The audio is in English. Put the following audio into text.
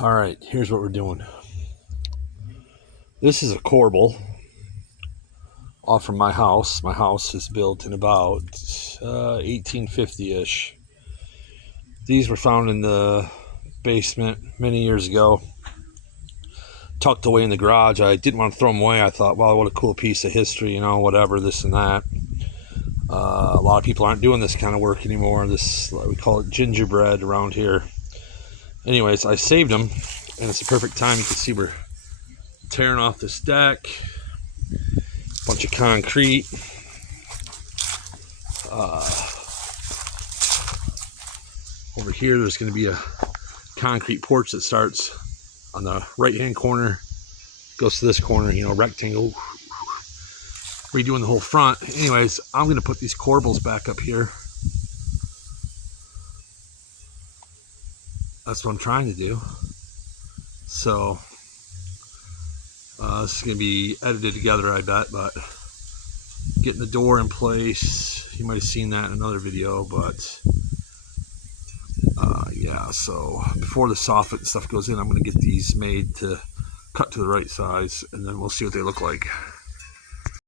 All right, here's what we're doing. This is a corbel off from my house. My house is built in about 1850-ish. These were found in the basement many years ago, tucked away in the garage. I didn't want to throw them away. I thought, well, what a cool piece of history, whatever, this and that. A lot of people aren't doing this kind of work anymore. This, we call it gingerbread around here. Anyways, I saved them, and it's a perfect time. You can see we're tearing off this deck, bunch of concrete. Over here, there's going to be a concrete porch that starts on the right-hand corner, goes to this corner, rectangle, redoing the whole front. Anyways, I'm going to put these corbels back up here. That's what I'm trying to do. So this is going to be edited together, I bet, but getting the door in place, you might have seen that in another video, but yeah, so before the soffit and stuff goes in, I'm going to get these made to cut to the right size, and then we'll see what they look like.